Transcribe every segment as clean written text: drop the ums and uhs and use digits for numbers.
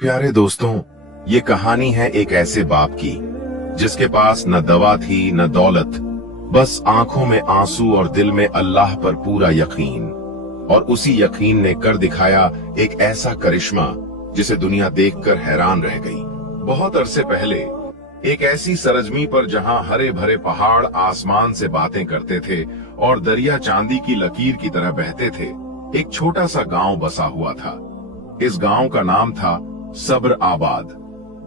प्यारे दोस्तों, ये कहानी है एक ऐसे बाप की जिसके पास न दवा थी न दौलत, बस आंखों में आंसू और दिल में अल्लाह पर पूरा यकीन। और उसी यकीन ने कर दिखाया एक ऐसा करिश्मा जिसे दुनिया देखकर हैरान रह गई। बहुत अरसे पहले एक ऐसी सरजमी पर जहां हरे भरे पहाड़ आसमान से बातें करते थे और दरिया चांदी की लकीर की तरह बहते थे, एक छोटा सा गांव बसा हुआ था। इस गांव का नाम था सब्र आबाद।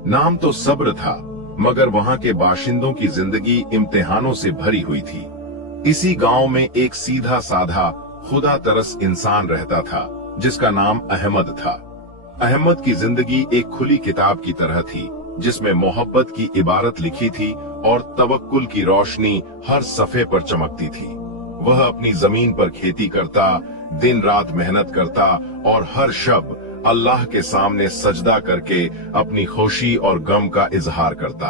नाम तो सब्र था, मगर वहां के बाशिंदों की जिंदगी इम्तिहानों से भरी हुई थी। इसी गांव में एक सीधा साधा खुदा तरस इंसान रहता था जिसका नाम अहमद था। अहमद की जिंदगी एक खुली किताब की तरह थी जिसमें मोहब्बत की इबारत लिखी थी और तवक्कुल की रोशनी हर सफ़े पर चमकती थी। वह अपनी जमीन पर खेती करता, दिन रात मेहनत करता और हर शब अल्लाह के सामने सजदा करके अपनी खुशी और गम का इजहार करता।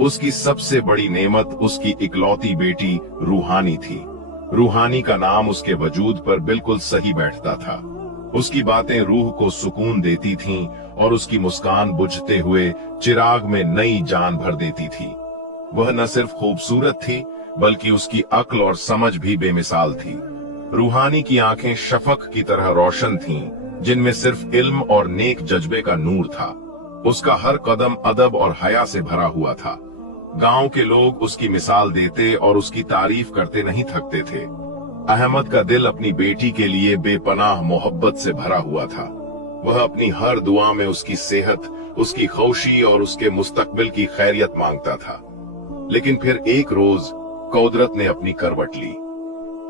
उसकी सबसे बड़ी नेमत उसकी इकलौती बेटी रूहानी थी। रूहानी का नाम उसके वजूद पर बिल्कुल सही बैठता था। उसकी बातें रूह को सुकून देती थीं और उसकी मुस्कान बुझते हुए चिराग में नई जान भर देती थी। वह न सिर्फ खूबसूरत थी बल्कि उसकी अक्ल और समझ भी बेमिसाल थी। रूहानी की आंखें शफक की तरह रोशन थीं, जिनमें सिर्फ इल्म और नेक जज्बे का नूर था। उसका हर कदम अदब और हया से भरा हुआ था। गांव के लोग उसकी मिसाल देते और उसकी तारीफ करते नहीं थकते थे। अहमद का दिल अपनी बेटी के लिए बेपनाह मोहब्बत से भरा हुआ था। वह अपनी हर दुआ में उसकी सेहत, उसकी खुशी और उसके मुस्तकबिल की खैरियत मांगता था। लेकिन फिर एक रोज कुदरत ने अपनी करवट ली।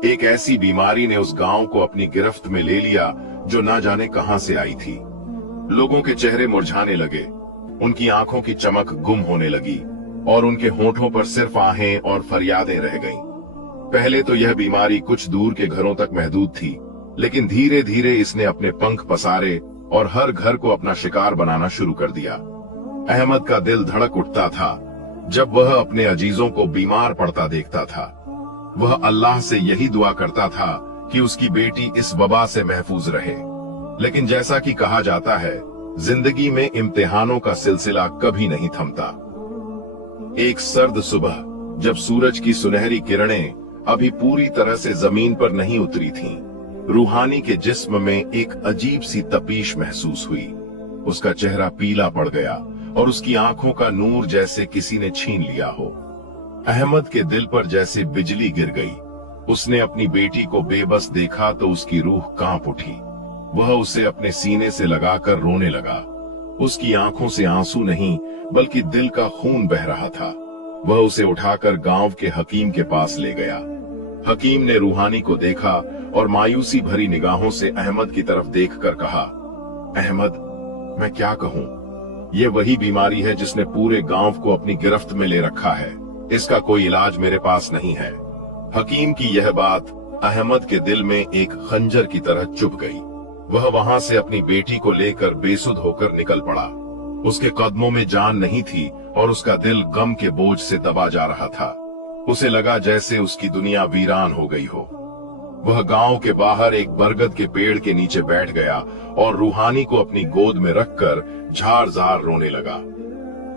एक ऐसी बीमारी ने उस गांव को अपनी गिरफ्त में ले लिया जो ना जाने कहां से आई थी। लोगों के चेहरे मुरझाने लगे, उनकी आंखों की चमक गुम होने लगी और उनके होठों पर सिर्फ आहें और फरियादें रह गईं। पहले तो यह बीमारी कुछ दूर के घरों तक महदूद थी, लेकिन धीरे धीरे इसने अपने पंख पसारे और हर घर को अपना शिकार बनाना शुरू कर दिया। अहमद का दिल धड़क उठता था जब वह अपने अजीजों को बीमार पड़ता देखता था। वह अल्लाह से यही दुआ करता था कि उसकी बेटी इस वबा से महफूज रहे। लेकिन जैसा कि कहा जाता है, जिंदगी में इम्तिहानों का सिलसिला कभी नहीं थमता। एक सर्द सुबह जब सूरज की सुनहरी किरणें अभी पूरी तरह से जमीन पर नहीं उतरी थीं, रूहानी के जिस्म में एक अजीब सी तपीश महसूस हुई। उसका चेहरा पीला पड़ गया और उसकी आंखों का नूर जैसे किसी ने छीन लिया हो। अहमद के दिल पर जैसे बिजली गिर गई। उसने अपनी बेटी को बेबस देखा तो उसकी रूह कांप उठी। वह उसे अपने सीने से लगाकर रोने लगा। उसकी आंखों से आंसू नहीं बल्कि दिल का खून बह रहा था। वह उसे उठाकर गांव के हकीम के पास ले गया। हकीम ने रूहानी को देखा और मायूसी भरी निगाहों से अहमद की तरफ देखकर कहा, अहमद, मैं क्या कहूं? यह वही बीमारी है जिसने पूरे गांव को अपनी गिरफ्त में ले रखा है। इसका कोई इलाज मेरे पास नहीं है। हकीम की यह बात अहमद के दिल में एक खंजर की तरह चुभ गई। वह वहां से अपनी बेटी को लेकर बेसुध होकर निकल पड़ा। उसके कदमों में जान नहीं थी और उसका दिल गम के बोझ से दबा जा रहा था। उसे लगा जैसे उसकी दुनिया वीरान हो गई हो। वह गांव के बाहर एक बरगद के पेड़ के नीचे बैठ गया और रूहानी को अपनी गोद में रखकर झार-झार रोने लगा।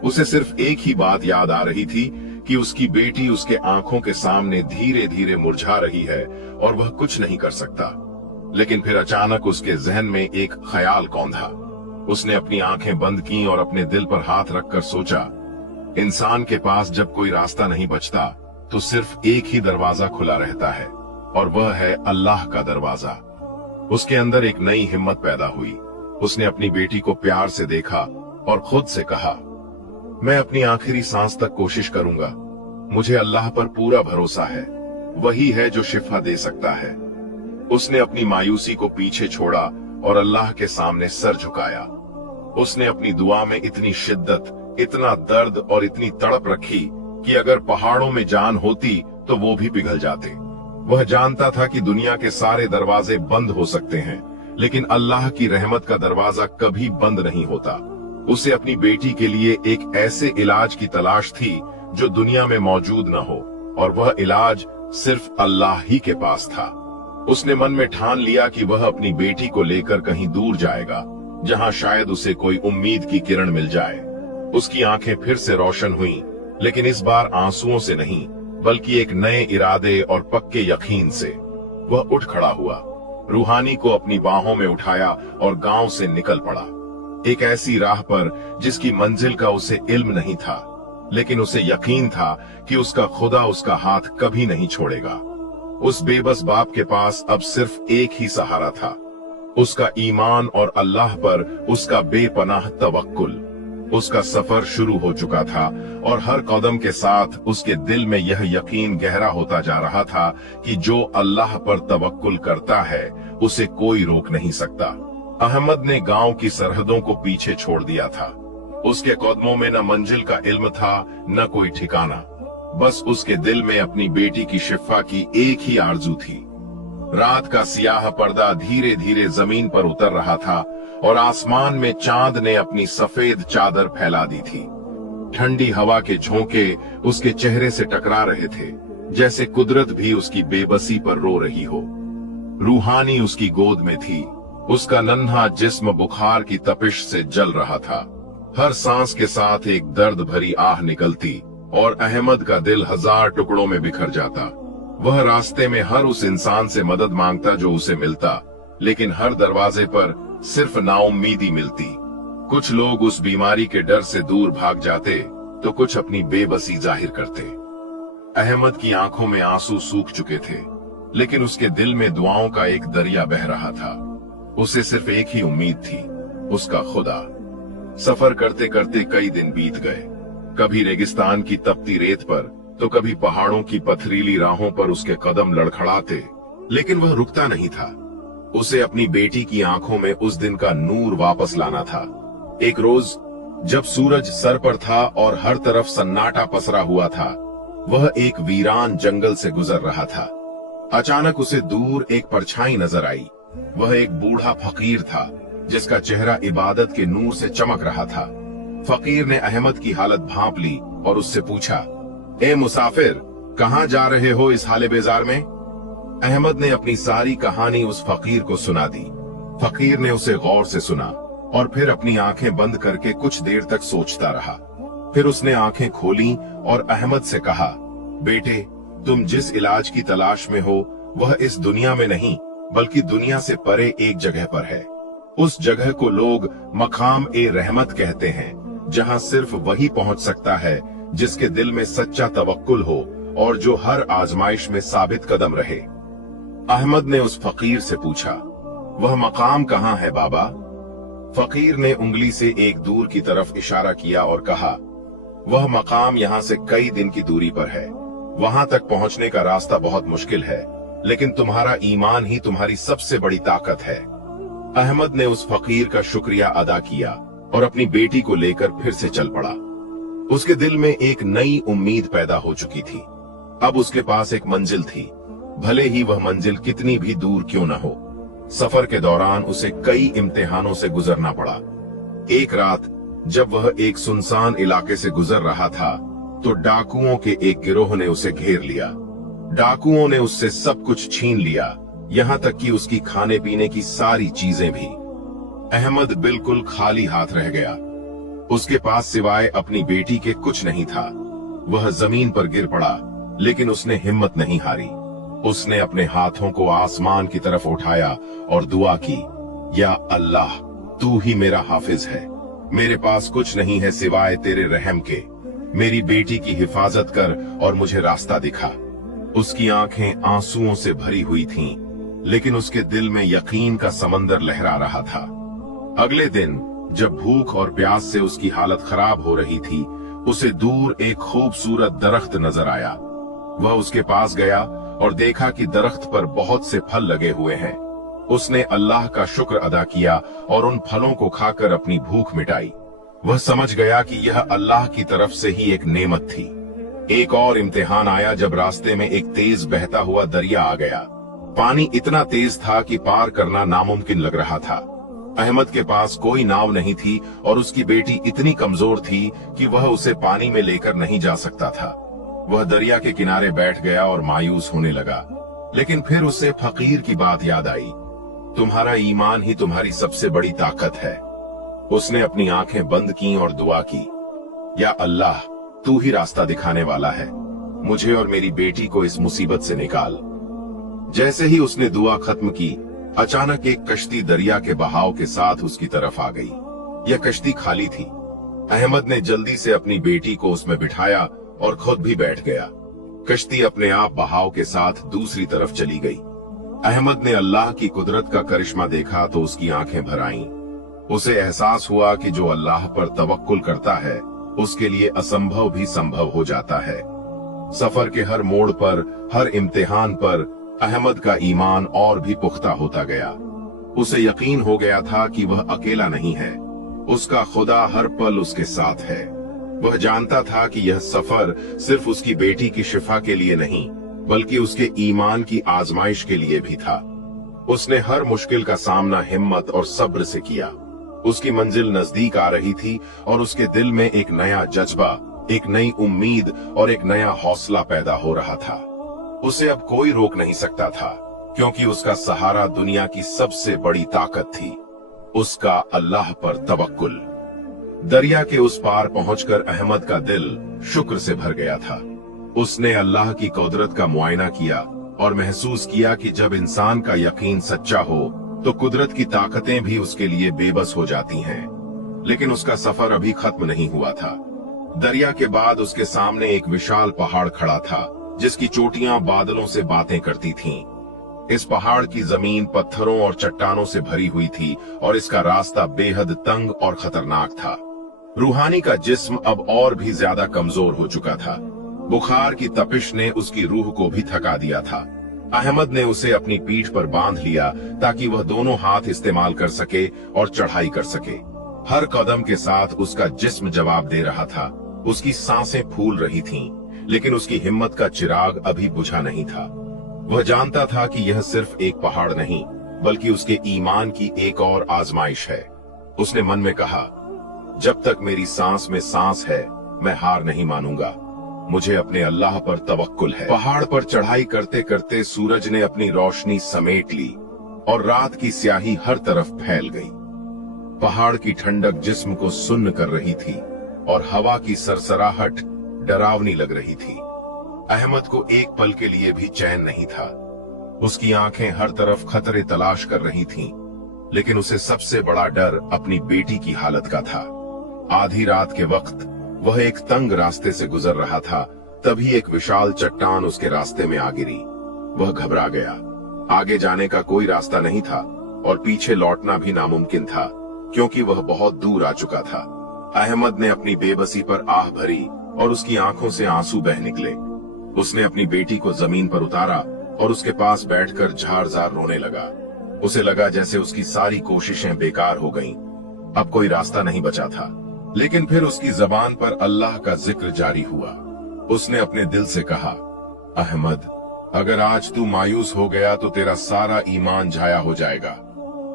उसे सिर्फ एक ही बात याद आ रही थी कि उसकी बेटी उसके आंखों के सामने धीरे धीरे मुरझा रही है और वह कुछ नहीं कर सकता। लेकिन फिर अचानक उसके जहन में एक ख्याल कौंधा। उसने अपनी आंखें बंद की और अपने दिल पर हाथ रखकर सोचा, इंसान के पास जब कोई रास्ता नहीं बचता तो सिर्फ एक ही दरवाजा खुला रहता है और वह है अल्लाह का दरवाजा। उसके अंदर एक नई हिम्मत पैदा हुई। उसने अपनी बेटी को प्यार से देखा और खुद से कहा, मैं अपनी आखिरी सांस तक कोशिश करूंगा। मुझे अल्लाह पर पूरा भरोसा है, वही है जो शिफा दे सकता है। उसने अपनी मायूसी को पीछे छोड़ा और अल्लाह के सामने सर झुकाया। उसने अपनी दुआ में इतनी शिद्दत, इतना दर्द और इतनी तड़प रखी कि अगर पहाड़ों में जान होती तो वो भी पिघल जाते। वह जानता था कि दुनिया के सारे दरवाजे बंद हो सकते हैं, लेकिन अल्लाह की रहमत का दरवाजा कभी बंद नहीं होता। उसे अपनी बेटी के लिए एक ऐसे इलाज की तलाश थी जो दुनिया में मौजूद न हो, और वह इलाज सिर्फ अल्लाह ही के पास था। उसने मन में ठान लिया कि वह अपनी बेटी को लेकर कहीं दूर जाएगा, जहां शायद उसे कोई उम्मीद की किरण मिल जाए। उसकी आंखें फिर से रोशन हुईं, लेकिन इस बार आंसुओं से नहीं, बल्कि एक नए इरादे और पक्के यकीन से। वह उठ खड़ा हुआ, रूहानी को अपनी बाहों में उठाया और गांव से निकल पड़ा, एक ऐसी राह पर जिसकी मंजिल का उसे इल्म नहीं था, लेकिन उसे यकीन था कि उसका खुदा उसका हाथ कभी नहीं छोड़ेगा। उस बेबस बाप के पास अब सिर्फ एक ही सहारा था, उसका ईमान और अल्लाह पर उसका बेपनाह तवक्कुल। उसका सफर शुरू हो चुका था और हर कदम के साथ उसके दिल में यह यकीन गहरा होता जा रहा था कि जो अल्लाह पर तवक्कुल करता है उसे कोई रोक नहीं सकता। अहमद ने गांव की सरहदों को पीछे छोड़ दिया था। उसके कदमों में न मंजिल का इल्म था, न कोई ठिकाना। बस उसके दिल में अपनी बेटी की शिफा की एक ही आरजू थी। रात का सियाह पर्दा धीरे धीरे जमीन पर उतर रहा था और आसमान में चांद ने अपनी सफेद चादर फैला दी थी। ठंडी हवा के झोंके उसके चेहरे से टकरा रहे थे, जैसे कुदरत भी उसकी बेबसी पर रो रही हो। रूहानी उसकी गोद में थी, उसका नन्हा जिस्म बुखार की तपिश से जल रहा था। हर सांस के साथ एक दर्द भरी आह निकलती और अहमद का दिल हजार टुकड़ों में बिखर जाता। वह रास्ते में हर उस इंसान से मदद मांगता जो उसे मिलता, लेकिन हर दरवाजे पर सिर्फ नाउम्मीदी मिलती। कुछ लोग उस बीमारी के डर से दूर भाग जाते, तो कुछ अपनी बेबसी जाहिर करते। अहमद की आंखों में आंसू सूख चुके थे, लेकिन उसके दिल में दुआओं का एक दरिया बह रहा था। उसे सिर्फ एक ही उम्मीद थी, उसका खुदा। सफर करते करते कई दिन बीत गए, कभी रेगिस्तान की तपती रेत पर, तो कभी पहाड़ों की पथरीली राहों पर उसके कदम लड़खड़ाते, लेकिन वह रुकता नहीं था। उसे अपनी बेटी की आंखों में उस दिन का नूर वापस लाना था। एक रोज जब सूरज सर पर था और हर तरफ सन्नाटा पसरा हुआ था, वह एक वीरान जंगल से गुजर रहा था। अचानक उसे दूर एक परछाई नजर आई। वह एक बूढ़ा फकीर था, जिसका चेहरा इबादत के नूर से चमक रहा था। फकीर ने अहमद की हालत भांप ली और उससे पूछा, ए मुसाफिर, कहां जा रहे हो इस हाले बेजार में? अहमद ने अपनी सारी कहानी उस फकीर को सुना दी। फकीर ने उसे गौर से सुना और फिर अपनी आंखें बंद करके कुछ देर तक सोचता रहा। फिर उसने आंखें खोली और अहमद से कहा, बेटे, तुम जिस इलाज की तलाश में हो वह इस दुनिया में नहीं, बल्कि दुनिया से परे एक जगह पर है। उस जगह को लोग मकाम ए रहमत कहते हैं, जहां सिर्फ वही पहुंच सकता है जिसके दिल में सच्चा तवक्कुल हो और जो हर आजमाइश में साबित कदम रहे। अहमद ने उस फकीर से पूछा, वह मकाम कहां है बाबा? फकीर ने उंगली से एक दूर की तरफ इशारा किया और कहा, वह मकाम यहां से कई दिन की दूरी पर है। वहां तक पहुंचने का रास्ता बहुत मुश्किल है, लेकिन तुम्हारा ईमान ही तुम्हारी सबसे बड़ी ताकत है। अहमद ने उस फकीर का शुक्रिया अदा किया और अपनी बेटी को लेकर फिर से चल पड़ा। उसके दिल में एक नई उम्मीद पैदा हो चुकी थी। अब उसके पास एक मंजिल थी, भले ही वह मंजिल कितनी भी दूर क्यों न हो। सफर के दौरान उसे कई इम्तिहानों से गुजरना पड़ा। एक रात जब वह एक सुनसान इलाके से गुजर रहा था, तो डाकुओं के एक गिरोह ने उसे घेर लिया। डाकुओं ने उससे सब कुछ छीन लिया, यहाँ तक कि उसकी खाने पीने की सारी चीजें भी। अहमद बिल्कुल खाली हाथ रह गया। उसके पास सिवाय अपनी बेटी के कुछ नहीं था। वह जमीन पर गिर पड़ा, लेकिन उसने हिम्मत नहीं हारी। उसने अपने हाथों को आसमान की तरफ उठाया और दुआ की, या अल्लाह, तू ही मेरा हाफिज है। मेरे पास कुछ नहीं है सिवाय तेरे रहम के। मेरी बेटी की हिफाजत कर और मुझे रास्ता दिखा। उसकी आंखें आंसुओं से भरी हुई थीं, लेकिन उसके दिल में यकीन का समंदर लहरा रहा था। अगले दिन जब भूख और प्यास से उसकी हालत खराब हो रही थी, उसे दूर एक खूबसूरत दरख्त नजर आया। वह उसके पास गया और देखा कि दरख्त पर बहुत से फल लगे हुए हैं। उसने अल्लाह का शुक्र अदा किया और उन फलों को खाकर अपनी भूख मिटाई। वह समझ गया कि यह अल्लाह की तरफ से ही एक नेमत थी। एक और इम्तिहान आया जब रास्ते में एक तेज बहता हुआ दरिया आ गया। पानी इतना तेज था कि पार करना नामुमकिन लग रहा था। अहमद के पास कोई नाव नहीं थी और उसकी बेटी इतनी कमजोर थी कि वह उसे पानी में लेकर नहीं जा सकता था। वह दरिया के किनारे बैठ गया और मायूस होने लगा। लेकिन फिर उसे फकीर की बात याद आई। तुम्हारा ईमान ही तुम्हारी सबसे बड़ी ताकत है। उसने अपनी आंखें बंद की और दुआ की, या अल्लाह, तू ही रास्ता दिखाने वाला है, मुझे और मेरी बेटी को इस मुसीबत से निकाल। जैसे ही उसने दुआ खत्म की, अचानक एक कश्ती दरिया के बहाव के साथ उसकी तरफ आ गई। यह कश्ती खाली थी। अहमद ने जल्दी से अपनी बेटी को उसमें बिठाया और खुद भी बैठ गया। कश्ती अपने आप बहाव के साथ दूसरी तरफ चली गई। अहमद ने अल्लाह की कुदरत का करिश्मा देखा तो उसकी आंखें भर आईं। उसे एहसास हुआ कि जो अल्लाह पर तवक्कुल करता है, उसके लिए असंभव भी संभव हो जाता है। सफर के हर मोड़ पर, हर इम्तिहान पर अहमद का ईमान और भी पुख्ता होता गया। उसे यकीन हो गया था कि वह अकेला नहीं है, उसका खुदा हर पल उसके साथ है। वह जानता था कि यह सफर सिर्फ उसकी बेटी की शिफा के लिए नहीं, बल्कि उसके ईमान की आजमाइश के लिए भी था। उसने हर मुश्किल का सामना हिम्मत और सब्र से किया। उसकी मंजिल नजदीक आ रही थी और उसके दिल में एक नया जज्बा, एक नई उम्मीद और एक नया हौसला पैदा हो रहा था। उसे अब कोई रोक नहीं सकता था, क्योंकि उसका सहारा दुनिया की सबसे बड़ी ताकत थी, उसका अल्लाह पर तवक्कुल। दरिया के उस पार पहुंचकर अहमद का दिल शुक्र से भर गया था। उसने अल्लाह की कुदरत का मुआयना किया और महसूस किया कि जब इंसान का यकीन सच्चा हो तो कुदरत की ताकतें भी उसके लिए बेबस हो जाती हैं। लेकिन उसका सफर अभी खत्म नहीं हुआ था। दरिया के बाद उसके सामने एक विशाल पहाड़ खड़ा था, जिसकी चोटियां बादलों से बातें करती थीं। इस पहाड़ की जमीन पत्थरों और चट्टानों से भरी हुई थी और इसका रास्ता बेहद तंग और खतरनाक था। रूहानी का जिस्म अब और भी ज्यादा कमजोर हो चुका था। बुखार की तपिश ने उसकी रूह को भी थका दिया था। अहमद ने उसे अपनी पीठ पर बांध लिया ताकि वह दोनों हाथ इस्तेमाल कर सके और चढ़ाई कर सके। हर कदम के साथ उसका जिस्म जवाब दे रहा था। उसकी सांसें फूल रही थीं, लेकिन उसकी हिम्मत का चिराग अभी बुझा नहीं था। वह जानता था कि यह सिर्फ एक पहाड़ नहीं, बल्कि उसके ईमान की एक और आजमाइश है। उसने मन में कहा, जब तक मेरी सांस में सांस है, मैं हार नहीं मानूंगा। मुझे अपने अल्लाह पर तवक्कुल है। पहाड़ पर चढ़ाई करते करते सूरज ने अपनी रोशनी समेट ली और रात की स्याही हर तरफ फैल गई। पहाड़ की ठंडक जिस्म को सुन्न कर रही थी और हवा की सरसराहट डरावनी लग रही थी। अहमद को एक पल के लिए भी चैन नहीं था। उसकी आंखें हर तरफ खतरे तलाश कर रही थीं, लेकिन उसे सबसे बड़ा डर अपनी बेटी की हालत का था। आधी रात के वक्त वह एक तंग रास्ते से गुजर रहा था, तभी एक विशाल चट्टान उसके रास्ते में आ गिरी। वह घबरा गया। आगे जाने का कोई रास्ता नहीं था और पीछे लौटना भी नामुमकिन था, क्योंकि वह बहुत दूर आ चुका था। अहमद ने अपनी बेबसी पर आह भरी और उसकी आंखों से आंसू बह निकले। उसने अपनी बेटी को जमीन पर उतारा और उसके पास बैठकर झार-झार रोने लगा। उसे लगा जैसे उसकी सारी कोशिशें बेकार हो गईं। अब कोई रास्ता नहीं बचा था। लेकिन फिर उसकी जबान पर अल्लाह का जिक्र जारी हुआ। उसने अपने दिल से कहा, अहमद, अगर आज तू मायूस हो गया तो तेरा सारा ईमान जाया हो जाएगा।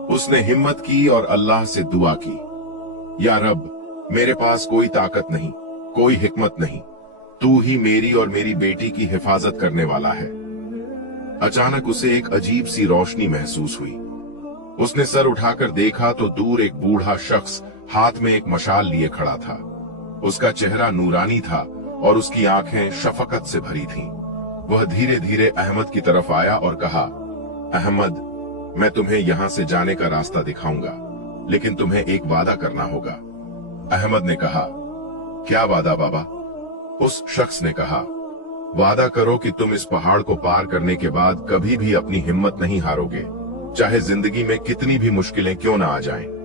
उसने हिम्मत की और अल्लाह से दुआ की, या रब, मेरे पास कोई ताकत नहीं, कोई हिकमत नहीं, तू ही मेरी और मेरी बेटी की हिफाजत करने वाला है। अचानक उसे एक अजीब सी रोशनी महसूस हुई। उसने सर उठाकर देखा तो दूर एक बूढ़ा शख्स हाथ में एक मशाल लिए खड़ा था। उसका चेहरा नूरानी था और उसकी आंखें शफकत से भरी थीं। वह धीरे धीरे अहमद की तरफ आया और कहा, अहमद, मैं तुम्हें यहाँ से जाने का रास्ता दिखाऊंगा, लेकिन तुम्हें एक वादा करना होगा। अहमद ने कहा, क्या वादा बाबा? उस शख्स ने कहा, वादा करो कि तुम इस पहाड़ को पार करने के बाद कभी भी अपनी हिम्मत नहीं हारोगे, चाहे जिंदगी में कितनी भी मुश्किलें क्यों ना आ जाएं।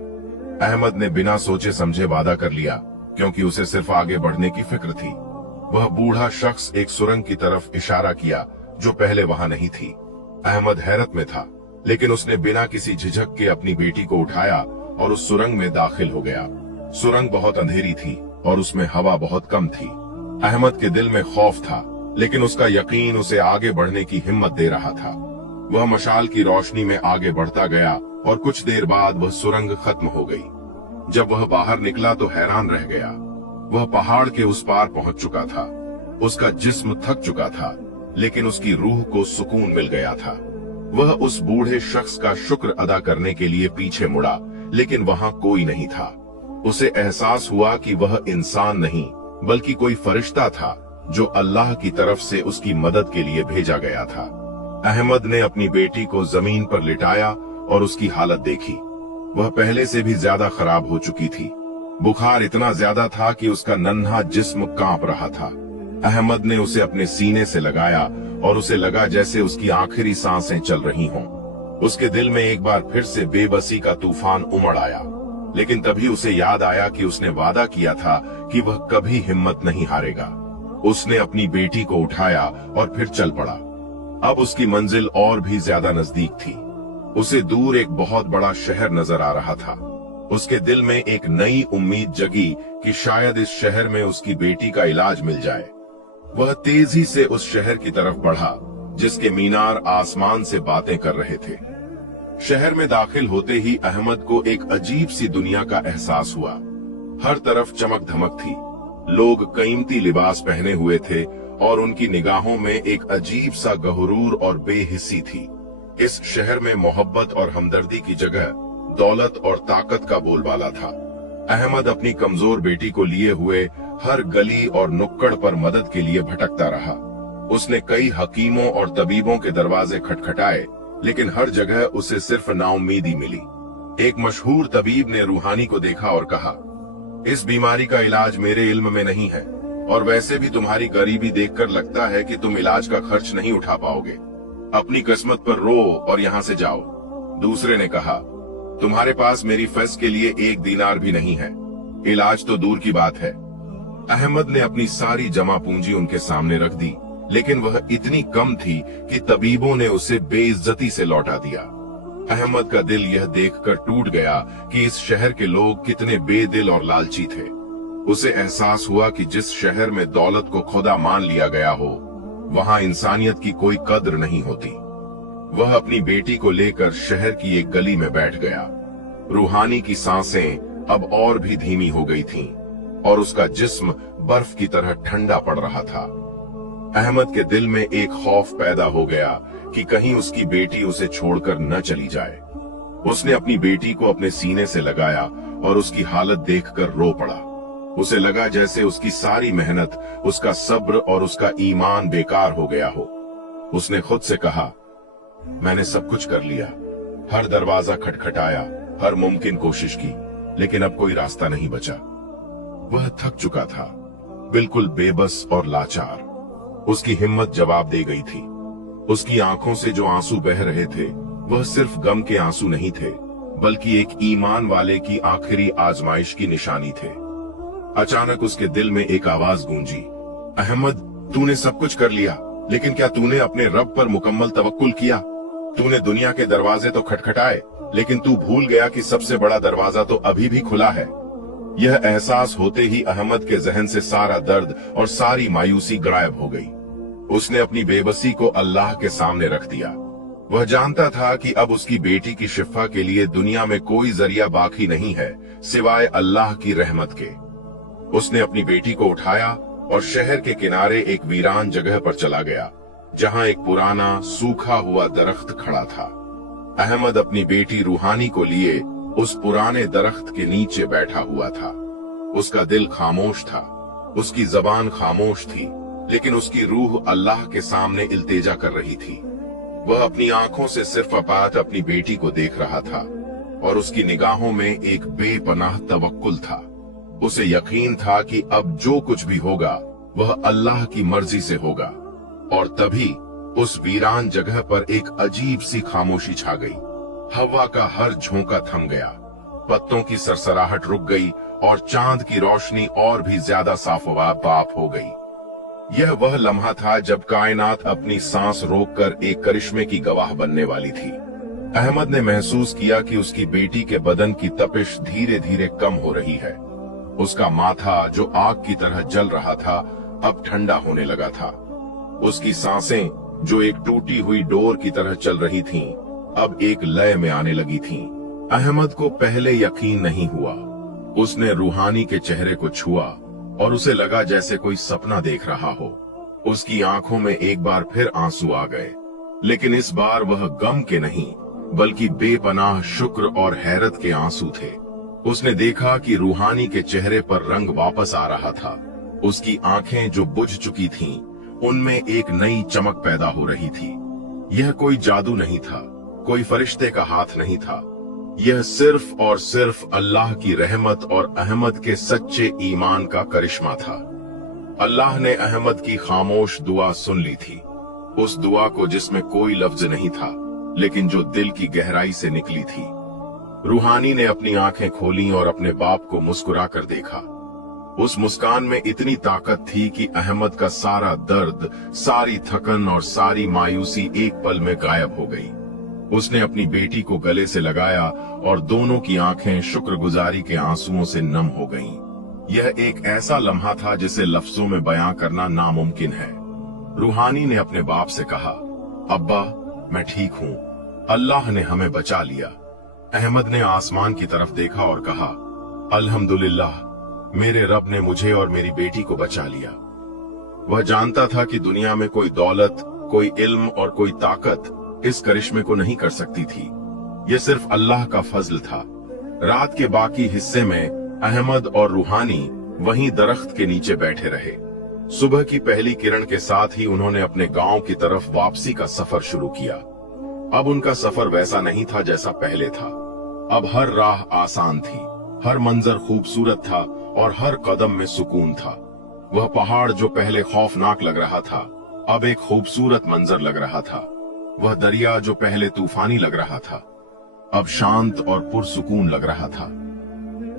अहमद ने बिना सोचे समझे वादा कर लिया, क्योंकि उसे सिर्फ आगे बढ़ने की फिक्र थी। वह बूढ़ा शख्स एक सुरंग की तरफ इशारा किया जो पहले वहां नहीं थी। अहमद हैरत में था, लेकिन उसने बिना किसी झिझक के अपनी बेटी को उठाया और उस सुरंग में दाखिल हो गया। सुरंग बहुत अंधेरी थी और उसमें हवा बहुत कम थी। अहमद के दिल में खौफ था, लेकिन उसका यकीन उसे आगे बढ़ने की हिम्मत दे रहा था। वह मशाल की रोशनी में आगे बढ़ता गया और कुछ देर बाद वह सुरंग खत्म हो गई। जब वह बाहर निकला तो हैरान रह गया। वह पहाड़ के उस पार पहुंच चुका था। उसका जिस्म थक चुका था, लेकिन उसकी रूह को सुकून मिल गया था। वह उस बूढ़े शख्स का शुक्र अदा करने के लिए पीछे मुड़ा, लेकिन वहां कोई नहीं था। उसे एहसास हुआ कि वह इंसान नहीं बल्कि कोई फरिश्ता था जो अल्लाह की तरफ से उसकी मदद के लिए भेजा गया था। अहमद ने अपनी बेटी को जमीन पर लिटाया और उसकी हालत देखी। वह पहले से भी ज्यादा खराब हो चुकी थी। बुखार इतना ज्यादा था कि उसका नन्हा जिस्म कांप रहा था। अहमद ने उसे अपने सीने से लगाया और उसे लगा जैसे उसकी आखिरी सांसें चल रही हों। उसके दिल में एक बार फिर से बेबसी का तूफान उमड़ आया, लेकिन तभी उसे याद आया कि उसने वादा किया था कि वह कभी हिम्मत नहीं हारेगा। उसने अपनी बेटी को उठाया और फिर चल पड़ा। अब उसकी मंजिल और भी ज्यादा नजदीक थी। उसे दूर एक बहुत बड़ा शहर नजर आ रहा था। उसके दिल में एक नई उम्मीद जगी कि शायद इस शहर में उसकी बेटी का इलाज मिल जाए। वह तेजी से उस शहर की तरफ बढ़ा जिसके मीनार आसमान से बातें कर रहे थे। शहर में दाखिल होते ही अहमद को एक अजीब सी दुनिया का एहसास हुआ। हर तरफ चमक धमक थी। लोग कीमती लिबास पहने हुए थे और उनकी निगाहों में एक अजीब सा गहुरूर और बेहिस्सी थी। इस शहर में मोहब्बत और हमदर्दी की जगह दौलत और ताकत का बोलबाला था। अहमद अपनी कमजोर बेटी को लिए हुए हर गली और नुक्कड़ पर मदद के लिए भटकता रहा। उसने कई हकीमों और तबीबों के दरवाजे खटखटाए, लेकिन हर जगह उसे सिर्फ नाउम्मीदी मिली। एक मशहूर तबीब ने रूहानी को देखा और कहा, इस बीमारी का इलाज मेरे इल्म में नहीं है, और वैसे भी तुम्हारी गरीबी देखकर लगता है कि तुम इलाज का खर्च नहीं उठा पाओगे। अपनी किस्मत पर रो और यहाँ से जाओ। दूसरे ने कहा, तुम्हारे पास मेरी फैस के लिए 1 दीनार भी नहीं है, इलाज तो दूर की बात है। अहमद ने अपनी सारी जमा पूंजी उनके सामने रख दी, लेकिन वह इतनी कम थी कि तबीबों ने उसे बेइज्जती से लौटा दिया। अहमद का दिल यह देखकर टूट गया कि इस शहर के लोग कितने बेदिल और लालची थे। उसे एहसास हुआ कि जिस शहर में दौलत को खुदा मान लिया गया हो, वहां इंसानियत की कोई कद्र नहीं होती। वह अपनी बेटी को लेकर शहर की एक गली में बैठ गया। रूहानी की सांसें अब और भी धीमी हो गई थीं और उसका जिस्म बर्फ की तरह ठंडा पड़ रहा था। अहमद के दिल में एक खौफ पैदा हो गया कि कहीं उसकी बेटी उसे छोड़कर न चली जाए। उसने अपनी बेटी को अपने सीने से लगाया और उसकी हालत देखकर रो पड़ा। उसे लगा जैसे उसकी सारी मेहनत, उसका सब्र और उसका ईमान बेकार हो गया हो। उसने खुद से कहा, मैंने सब कुछ कर लिया, हर दरवाजा खटखटाया, हर मुमकिन कोशिश की, लेकिन अब कोई रास्ता नहीं बचा। वह थक चुका था, बिल्कुल बेबस और लाचार। उसकी हिम्मत जवाब दे गई थी। उसकी आंखों से जो आंसू बह रहे थे, वह सिर्फ गम के आंसू नहीं थे, बल्कि एक ईमान वाले की आखिरी आजमाइश की निशानी थे। अचानक उसके दिल में एक आवाज गूंजी, अहमद, तूने सब कुछ कर लिया, लेकिन क्या तूने अपने रब पर मुकम्मल तवक्कुल किया? तूने दुनिया के दरवाजे तो खटखटाए, लेकिन तू भूल गया कि सबसे बड़ा दरवाजा तो अभी भी खुला है। यह एहसास होते ही अहमद के जहन से सारा दर्द और सारी मायूसी गायब हो गई। उसने अपनी बेबसी को अल्लाह के सामने रख दिया। वह जानता था कि अब उसकी बेटी की शिफा के लिए दुनिया में कोई जरिया बाकी नहीं है सिवाय अल्लाह की रहमत के। उसने अपनी बेटी को उठाया और शहर के किनारे एक वीरान जगह पर चला गया, जहां एक पुराना सूखा हुआ दरख्त खड़ा था। अहमद अपनी बेटी रूहानी को लिए उस पुराने दरख्त के नीचे बैठा हुआ था। उसका दिल खामोश था, उसकी जबान खामोश थी, लेकिन उसकी रूह अल्लाह के सामने इल्तेजा कर रही थी। वह अपनी आंखों से सिर्फ अपात अपनी बेटी को देख रहा था और उसकी निगाहों में एक बेपनाह तवक्कुल था। उसे यकीन था कि अब जो कुछ भी होगा वह अल्लाह की मर्जी से होगा। और तभी उस वीरान जगह पर एक अजीब सी खामोशी छा गई। हवा का हर झोंका थम गया, पत्तों की सरसराहट रुक गई और चांद की रोशनी और भी ज्यादा साफ हो गई। यह वह लम्हा था जब कायनात अपनी सांस रोककर एक करिश्मे की गवाह बनने वाली थी। अहमद ने महसूस किया कि उसकी बेटी के बदन की तपिश धीरे धीरे कम हो रही है। उसका माथा जो आग की तरह जल रहा था, अब ठंडा होने लगा था। उसकी सांसें जो एक टूटी हुई डोर की तरह चल रही थीं, अब एक लय में आने लगी थीं। अहमद को पहले यकीन नहीं हुआ। उसने रूहानी के चेहरे को छुआ और उसे लगा जैसे कोई सपना देख रहा हो। उसकी आंखों में एक बार फिर आंसू आ गए, लेकिन इस बार वह गम के नहीं बल्कि बेपनाह शुक्र और हैरत के आंसू थे। उसने देखा कि रूहानी के चेहरे पर रंग वापस आ रहा था। उसकी आंखें जो बुझ चुकी थीं, उनमें एक नई चमक पैदा हो रही थी। यह कोई जादू नहीं था, कोई फरिश्ते का हाथ नहीं था। यह सिर्फ और सिर्फ अल्लाह की रहमत और अहमद के सच्चे ईमान का करिश्मा था। अल्लाह ने अहमद की खामोश दुआ सुन ली थी, उस दुआ को जिसमें कोई लफ्ज नहीं था, लेकिन जो दिल की गहराई से निकली थी। रूहानी ने अपनी आंखें खोली और अपने बाप को मुस्कुरा कर देखा। उस मुस्कान में इतनी ताकत थी कि अहमद का सारा दर्द, सारी थकन और सारी मायूसी एक पल में गायब हो गई। उसने अपनी बेटी को गले से लगाया और दोनों की आंखें शुक्रगुजारी के आंसुओं से नम हो गईं। यह एक ऐसा लम्हा था जिसे लफ्जों में बयां करना नामुमकिन है। रूहानी ने अपने बाप से कहा, अब्बा मैं ठीक हूं, अल्लाह ने हमें बचा लिया। अहमद ने आसमान की तरफ देखा और कहा, अल्हम्दुलिल्लाह, मेरे रब ने मुझे और मेरी बेटी को बचा लिया। वह जानता था कि दुनिया में कोई दौलत, कोई इल्म और कोई ताकत इस करिश्मे को नहीं कर सकती थी। यह सिर्फ अल्लाह का फजल था। रात के बाकी हिस्से में अहमद और रूहानी वहीं दरख्त के नीचे बैठे रहे। सुबह की पहली किरण के साथ ही उन्होंने अपने गांव की तरफ वापसी का सफर शुरू किया। अब उनका सफर वैसा नहीं था जैसा पहले था। अब हर राह आसान थी, हर मंजर खूबसूरत था और हर कदम में सुकून था। वह पहाड़ जो पहले खौफनाक लग रहा था, अब एक खूबसूरत मंजर लग रहा था। वह दरिया जो पहले तूफानी लग रहा था, अब शांत और पुरसुकून लग रहा था।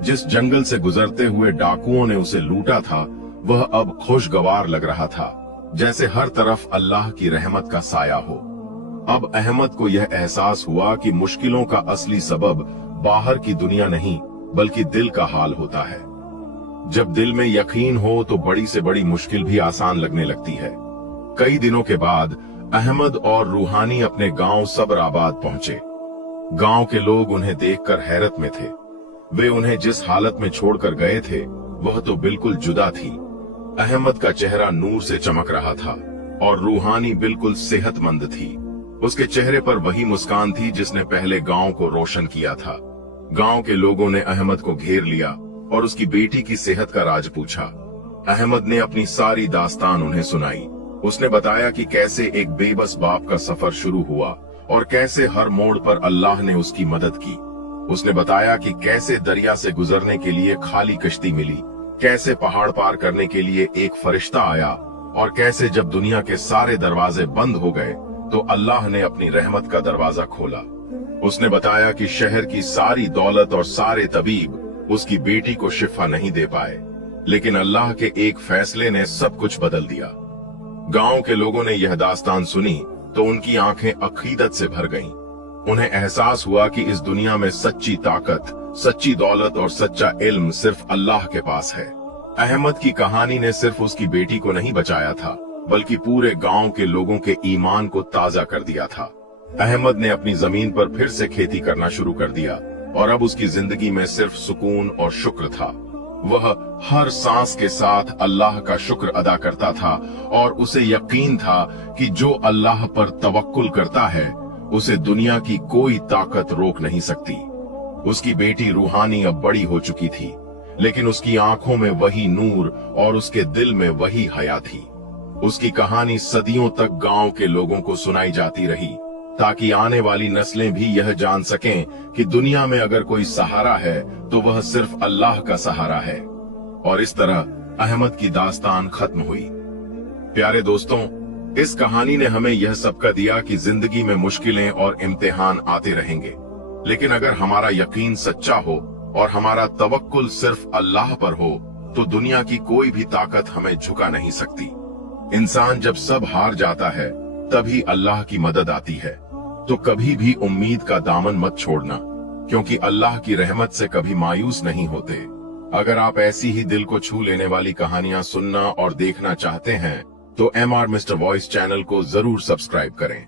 जिस जंगल से गुजरते हुए डाकुओं ने उसे लूटा था, वह अब खुशगवार लग रहा था, जैसे हर तरफ अल्लाह की रहमत का साया हो। अब अहमद को यह एहसास हुआ कि मुश्किलों का असली सबब बाहर की दुनिया नहीं, बल्कि दिल का हाल होता है। जब दिल में यकीन हो तो बड़ी से बड़ी मुश्किल भी आसान लगने लगती है। कई दिनों के बाद अहमद और रूहानी अपने गांव सबराबाद पहुंचे। गांव के लोग उन्हें देखकर हैरत में थे। वे उन्हें जिस हालत में छोड़कर गए थे, वह तो बिल्कुल जुदा थी। अहमद का चेहरा नूर से चमक रहा था और रूहानी बिल्कुल सेहतमंद थी। उसके चेहरे पर वही मुस्कान थी जिसने पहले गांव को रोशन किया था। गांव के लोगों ने अहमद को घेर लिया और उसकी बेटी की सेहत का राज पूछा। अहमद ने अपनी सारी दास्तान उन्हें सुनाई। उसने बताया कि कैसे एक बेबस बाप का सफर शुरू हुआ और कैसे हर मोड़ पर अल्लाह ने उसकी मदद की। उसने बताया कि कैसे दरिया से गुजरने के लिए खाली कश्ती मिली, कैसे पहाड़ पार करने के लिए एक फरिश्ता आया और कैसे जब दुनिया के सारे दरवाजे बंद हो गए तो अल्लाह ने अपनी रहमत का दरवाजा खोला। उसने बताया कि शहर की सारी दौलत और सारे तबीब उसकी बेटी को शिफा नहीं दे पाए, लेकिन अल्लाह के एक फैसले ने सब कुछ बदल दिया। गांव के लोगों ने यह दास्तान सुनी तो उनकी आंखें अकीदत से भर गईं। उन्हें एहसास हुआ कि इस दुनिया में सच्ची ताकत, सच्ची दौलत और सच्चा इल्म सिर्फ अल्लाह के पास है। अहमद की कहानी ने सिर्फ उसकी बेटी को नहीं बचाया था, बल्कि पूरे गांव के लोगों के ईमान को ताजा कर दिया था। अहमद ने अपनी जमीन पर फिर से खेती करना शुरू कर दिया और अब उसकी जिंदगी में सिर्फ सुकून और शुक्र था। वह हर सांस के साथ अल्लाह का शुक्र अदा करता था और उसे यकीन था कि जो अल्लाह पर तवक्कुल करता है, उसे दुनिया की कोई ताकत रोक नहीं सकती। उसकी बेटी रूहानी अब बड़ी हो चुकी थी, लेकिन उसकी आंखों में वही नूर और उसके दिल में वही हया थी। उसकी कहानी सदियों तक गांव के लोगों को सुनाई जाती रही, ताकि आने वाली नस्लें भी यह जान सकें कि दुनिया में अगर कोई सहारा है तो वह सिर्फ अल्लाह का सहारा है। और इस तरह अहमद की दास्तान खत्म हुई। प्यारे दोस्तों, इस कहानी ने हमें यह सबक दिया कि जिंदगी में मुश्किलें और इम्तिहान आते रहेंगे, लेकिन अगर हमारा यकीन सच्चा हो और हमारा तवक्कुल सिर्फ अल्लाह पर हो तो दुनिया की कोई भी ताकत हमें झुका नहीं सकती। इंसान जब सब हार जाता है तभी अल्लाह की मदद आती है। तो कभी भी उम्मीद का दामन मत छोड़ना, क्योंकि अल्लाह की रहमत से कभी मायूस नहीं होते। अगर आप ऐसी ही दिल को छू लेने वाली कहानियां सुनना और देखना चाहते हैं तो MR Mr. Voice चैनल को जरूर सब्सक्राइब करें।